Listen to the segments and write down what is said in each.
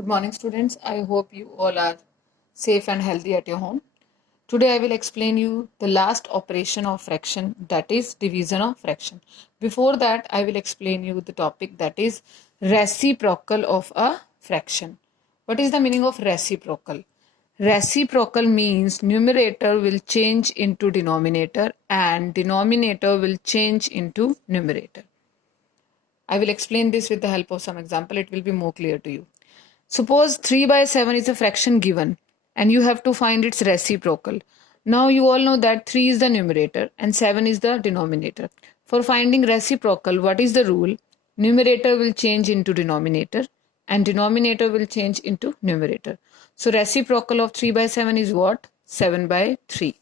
Good morning, students. I hope you all are safe and healthy at your home. Today I will explain you the last operation of fraction, that is division of fraction. Before that, I will explain you the topic, that is reciprocal of a fraction. What is the meaning of reciprocal? Reciprocal means numerator will change into denominator and denominator will change into numerator. I will explain this with the help of some example. It will be more clear to you. Suppose 3 by 7 is a fraction given and you have to find its reciprocal. Now you all know that 3 is the numerator and 7 is the denominator. For finding reciprocal, what is the rule? Numerator will change into denominator and denominator will change into numerator. So reciprocal of 3 by 7 is what? 7 by 3.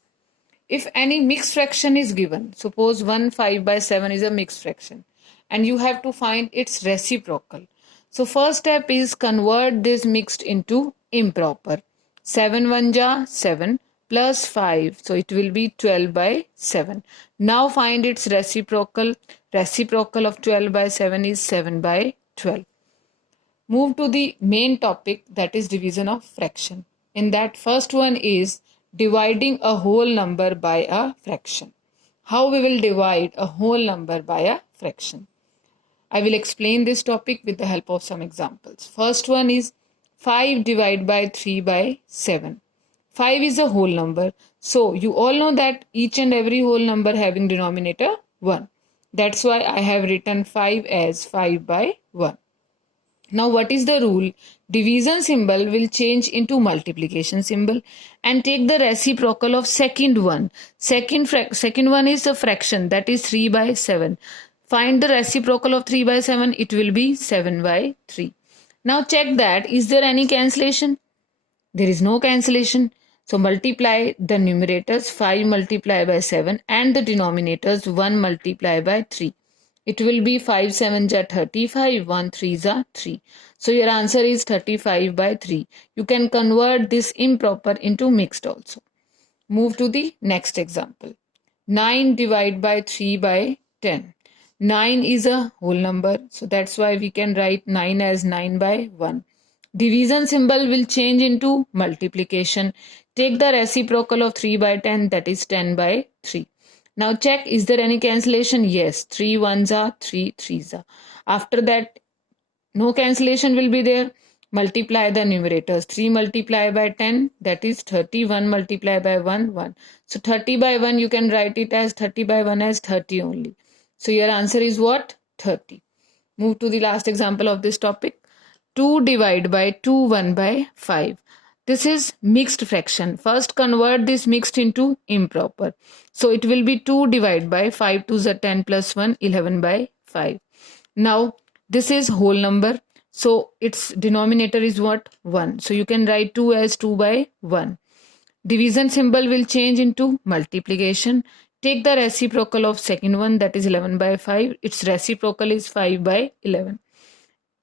If any mixed fraction is given, suppose 1 5 by 7 is a mixed fraction and you have to find its reciprocal. So first step is convert this mixed into improper. 7 1 ja 7 plus 5. So it will be 12 by 7. Now find its reciprocal. Reciprocal of 12 by 7 is 7 by 12. Move to the main topic, that is division of fraction. In that, first one is dividing a whole number by a fraction. How we will divide a whole number by a fraction? I will explain this topic with the help of some examples. First one is 5 divided by 3 by 7. 5 is a whole number. So you all know that each and every whole number having denominator 1. That's why I have written 5 as 5 by 1. Now what is the rule? Division symbol will change into multiplication symbol and take the reciprocal of second one. Second one is a fraction, that is 3 by 7. Find the reciprocal of 3 by 7, it will be 7 by 3. Now check that, is there any cancellation? There is no cancellation. So multiply the numerators 5 multiplied by 7 and the denominators 1 multiplied by 3. It will be 5 7 ja 35, 1 3 ja 3. So your answer is 35 by 3. You can convert this improper into mixed also. Move to the next example. 9 divided by 3 by 10. 9 is a whole number. So that's why we can write 9 as 9 by 1. Division symbol will change into multiplication. Take the reciprocal of 3 by 10, that is 10 by 3. Now check, is there any cancellation? Yes, 3 1s are 3 3s are. After that, no cancellation will be there. Multiply the numerators. 3 multiplied by 10, that is 30. 1 multiplied by 1, 1. So 30 by 1, you can write it as 30 by 1 as 30 only. So your answer is what? 30. Move to the last example of this topic. 2 divided by 2 1 by 5. This is mixed fraction. First convert this mixed into improper. So it will be 2 divided by 5 2s are 10 plus 1 11 by 5. Now this is whole number. So its denominator is what? 1. So you can write 2 as 2 by 1. Division symbol will change into multiplication. Take the reciprocal of second one, that is 11 by 5. Its reciprocal is 5 by 11.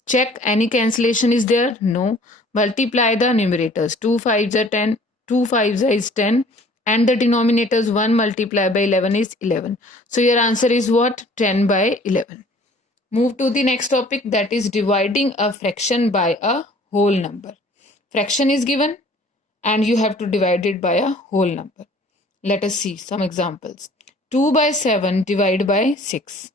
Check, any cancellation is there? No. Multiply the numerators. 2 5s are 10. 2 5s is 10. And the denominators 1 multiplied by 11 is 11. So your answer is what? 10 by 11. Move to the next topic, that is dividing a fraction by a whole number. Fraction is given and you have to divide it by a whole number. Let us see some examples. 2 by 7 divided by 6.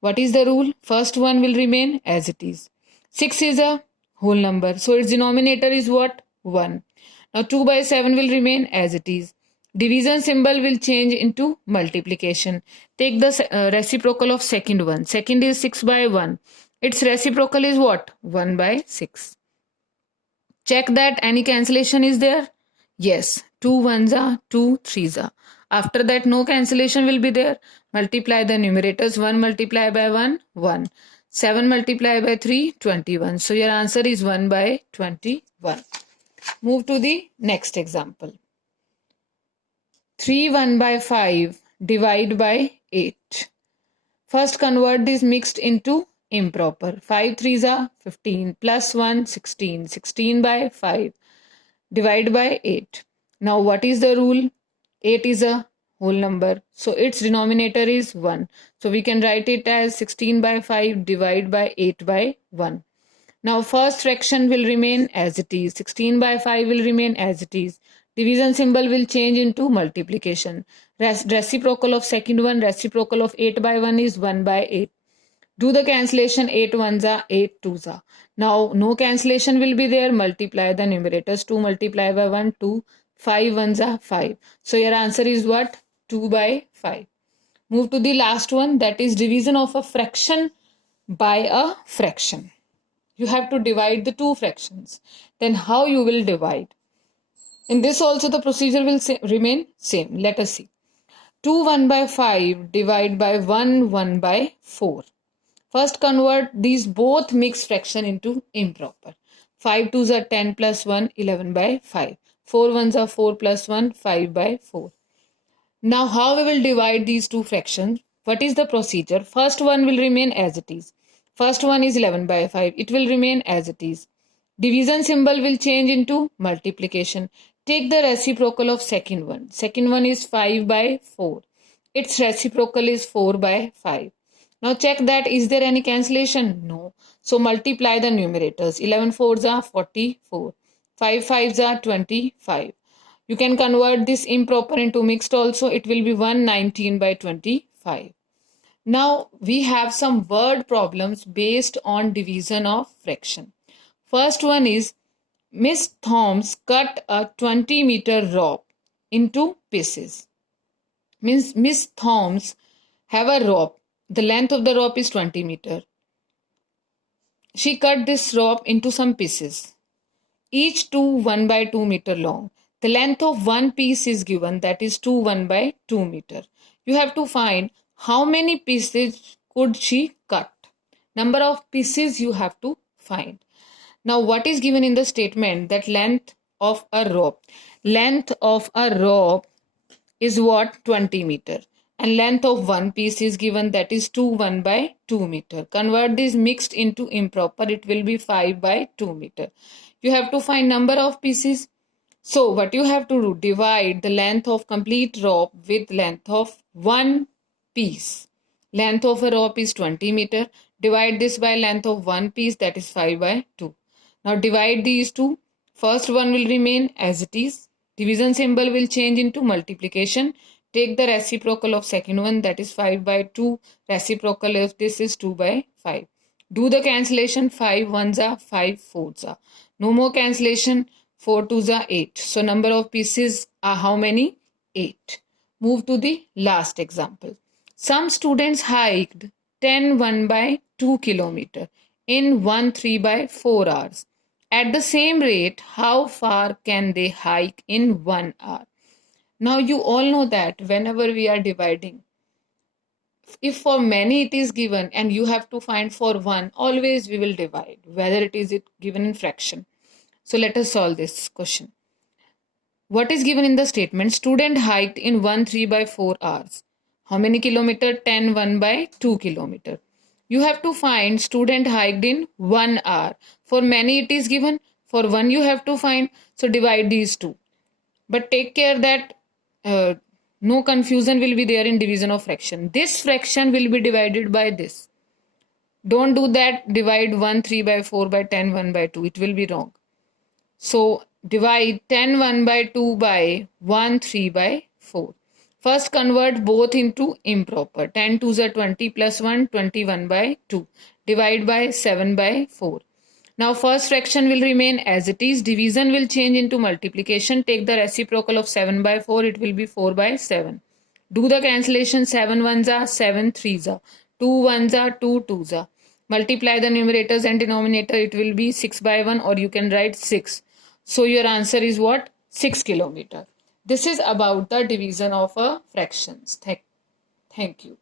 What is the rule? First one will remain as it is. 6 is a whole number. So its denominator is what? 1. Now 2 by 7 will remain as it is. Division symbol will change into multiplication. Take the reciprocal of second one. Second is 6 by 1. Its reciprocal is what? 1 by 6. Check that any cancellation is there. Yes, 2 1s are 2 3s are. After that, no cancellation will be there. Multiply the numerators. 1 multiplied by 1, 1. 7 multiplied by 3, 21. So your answer is 1 by 21. Move to the next example. 3 1 by 5 divide by 8. First convert this mixed into improper. 5 3s are 15 plus 1, 16. 16 by 5. Divide by 8. Now what is the rule? 8 is a whole number. So its denominator is 1. So we can write it as 16 by 5 divided by 8 by 1. Now first fraction will remain as it is. 16 by 5 will remain as it is. Division symbol will change into multiplication. Reciprocal of second one, reciprocal of 8 by 1 is 1 by 8. Do the cancellation, 8 ones are 8 twos are. Now no cancellation will be there. Multiply the numerators. 2 multiply by 1, 2. 5 ones are 5. So your answer is what? 2 by 5. Move to the last one, that is division of a fraction by a fraction. You have to divide the two fractions. Then how you will divide? In this also the procedure will remain same. Let us see. 2 1 by 5 divide by 1 1 by 4. First convert these both mixed fraction into improper. 5 2s are 10 plus 1, 11 by 5. 4 1s are 4 plus 1, 5 by 4. Now how we will divide these two fractions? What is the procedure? First one will remain as it is. First one is 11 by 5. It will remain as it is. Division symbol will change into multiplication. Take the reciprocal of second one. Second one is 5 by 4. Its reciprocal is 4 by 5. Now check that is there any cancellation? No. So multiply the numerators. 11 fours are 44. 5 fives are 25. You can convert this improper into mixed also. It will be 119 by 25. Now we have some word problems based on division of fraction. First one is Miss Thoms cut a 20-meter rope into pieces. Means Miss Thoms have a rope. The length of the rope is 20 meter. She cut this rope into some pieces. Each 2 1 by 2 meter long. The length of one piece is given, that is 2 1 by 2 meter. You have to find how many pieces could she cut. Number of pieces you have to find. Now what is given in the statement? That length of a rope. Length of a rope is what? 20 meter. And length of one piece is given, that is 2 1 by 2 meter. Convert this mixed into improper. It will be 5 by 2 meter. You have to find number of pieces. So what you have to do, divide the length of complete rope with length of one piece. Length of a rope is 20 meter. Divide this by length of one piece, that is 5 by 2. Now divide these two. First one will remain as it is. Division symbol will change into multiplication. Take the reciprocal of second one, that is 5 by 2. Reciprocal of this is 2 by 5. Do the cancellation. 5 ones are 5 fours are. No more cancellation. 4 twos are 8. So number of pieces are how many? 8. Move to the last example. Some students hiked 10 1 by 2 kilometer in 1 3 by 4 hours. At the same rate, how far can they hike in 1 hour? Now you all know that whenever we are dividing, if for many it is given and you have to find for one, always we will divide, whether it is given in fraction. So let us solve this question. What is given in the statement? Student hiked in 1 3 by 4 hours. How many kilometer? 10 1 by 2 kilometer. You have to find student hiked in 1 hour. For many it is given. For one you have to find. So divide these two. But take care that no confusion will be there in division of fraction. This fraction will be divided by this. Don't do that. Divide 1 3 by 4 by 10 1 by 2. It will be wrong. So divide 10 1 by 2 by 1 3 by 4. First convert both into improper. 10 2s are 20 plus 1, 21 by 2. Divide by 7 by 4. Now first fraction will remain as it is. Division will change into multiplication. Take the reciprocal of 7 by 4. It will be 4 by 7. Do the cancellation. 7 ones are 7 threes are. 2 ones are 2 twos are. Multiply the numerators and denominator. It will be 6 by 1, or you can write 6. So your answer is what? 6 kilometer. This is about the division of a fractions. Thank you.